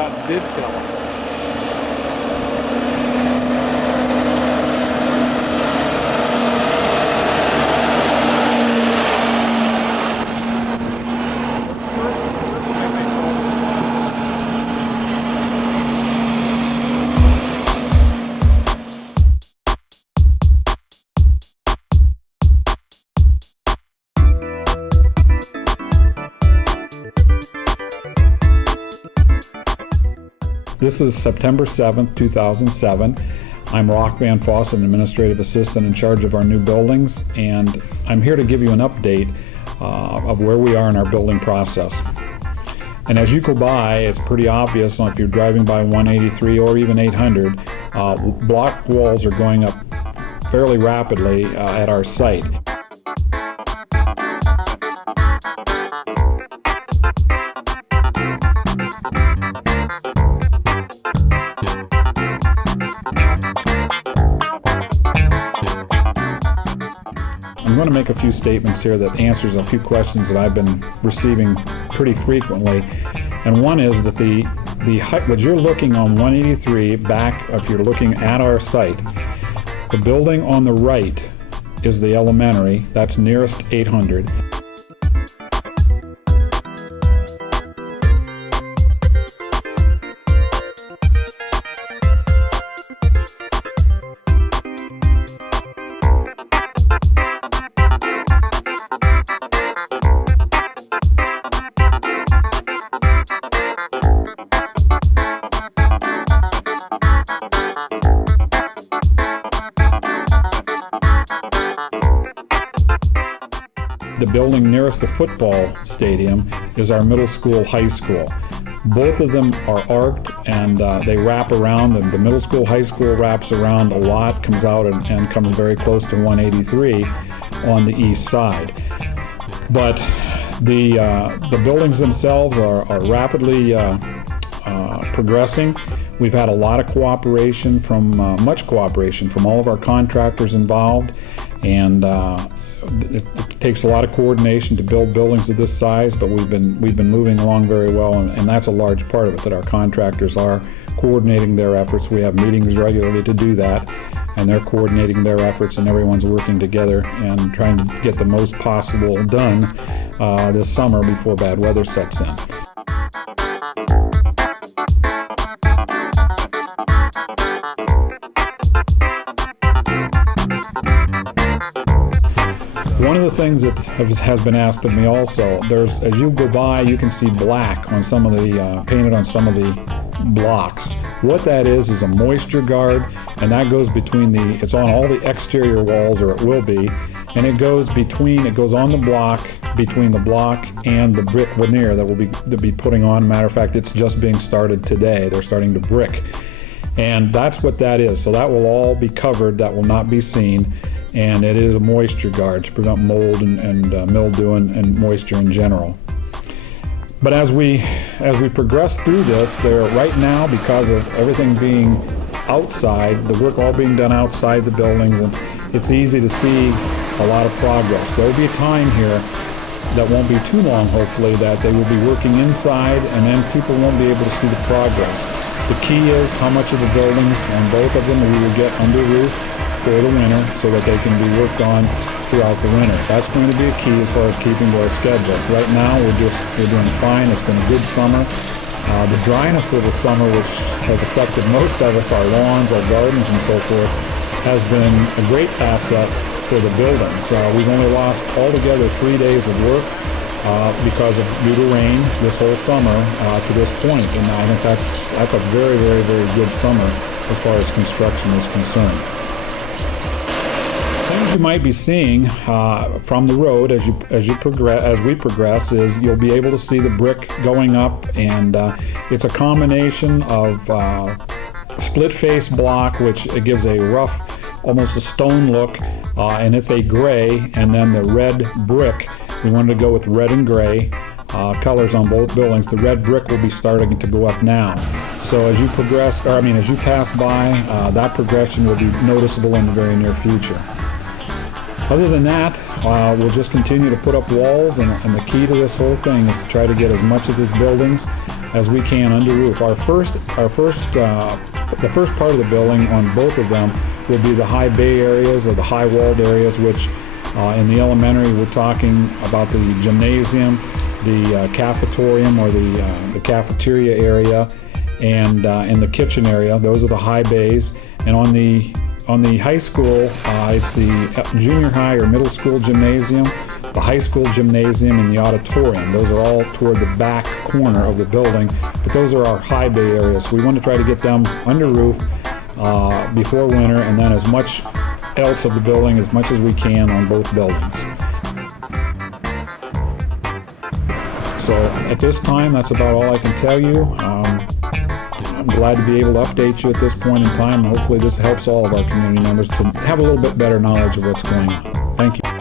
PennDOT did tell us. This is September 7th, 2007. I'm Rock Van Foss, an administrative assistant in charge of our new buildings, and I'm here to give you an update of where we are in our building process. And as you go by, it's pretty obvious if you're driving by 183 or even 800, block walls are going up fairly rapidly at our site. I'm going to make a few statements here that answers a few questions that I've been receiving pretty frequently. And one is that the height, what you're looking on 183 back, if you're looking at our site, the building on the right is the elementary, that's nearest 800. The building nearest the football stadium is our middle school, high school. Both of them are arced and they wrap around, and the middle school, high school wraps around a lot, comes out and comes very close to 183 on the east side. But the buildings themselves are rapidly progressing. We've had a lot of cooperation much cooperation from all of our contractors involved, and it takes a lot of coordination to build buildings of this size, but we've been moving along very well, and that's a large part of it, that our contractors are coordinating their efforts. We have meetings regularly to do that, and they're coordinating their efforts, and everyone's working together and trying to get the most possible done this summer before bad weather sets in. One of the things that has been asked of me also, as you go by, you can see black on some of the, painted on some of the blocks. What that is a moisture guard, and that goes between it's on all the exterior walls, or it will be, and it goes on the block, between the block and the brick veneer that they'll be putting on. Matter of fact, it's just being started today. They're starting to brick. And that's what that is. So that will all be covered, that will not be seen. And it is a moisture guard to prevent mold and mildew and moisture in general. But as we progress through this, right now, because of everything being outside, the work all being done outside the buildings, and it's easy to see a lot of progress. There will be a time here that won't be too long, hopefully, that they will be working inside, and then people won't be able to see the progress. The key is how much of the buildings, and both of them, we will get under roof for the winter so that they can be worked on throughout the winter. That's going to be a key as far as keeping to our schedule. Right now we're doing fine. It's been a good summer. The dryness of the summer, which has affected most of us, our lawns, our gardens and so forth, has been a great asset for the buildings. We've only lost altogether 3 days of work due to rain this whole summer to this point, and I think that's a very, very, very good summer as far as construction is concerned. Things you might be seeing from the road as we progress is you'll be able to see the brick going up, and it's a combination of split face block, which it gives a rough, almost a stone look, and it's a gray, and then the red brick. We wanted to go with red and gray colors on both buildings. The red brick will be starting to go up now. So as you pass by, that progression will be noticeable in the very near future. Other than that, we'll just continue to put up walls, and the key to this whole thing is to try to get as much of these buildings as we can under roof. The first part of the building on both of them will be the high bay areas or the high walled areas, which in the elementary we're talking about the gymnasium, the cafetorium or the cafeteria area, and in the kitchen area. Those are the high bays. And on the high school, it's the junior high or middle school gymnasium, the high school gymnasium, and the auditorium. Those are all toward the back corner of the building, but those are our high bay areas. So we want to try to get them under roof before winter, and then as much else of the building as much as we can on both buildings. So at this time, that's about all I can tell you. I'm glad to be able to update you at this point in time. Hopefully this helps all of our community members to have a little bit better knowledge of what's going on. Thank you.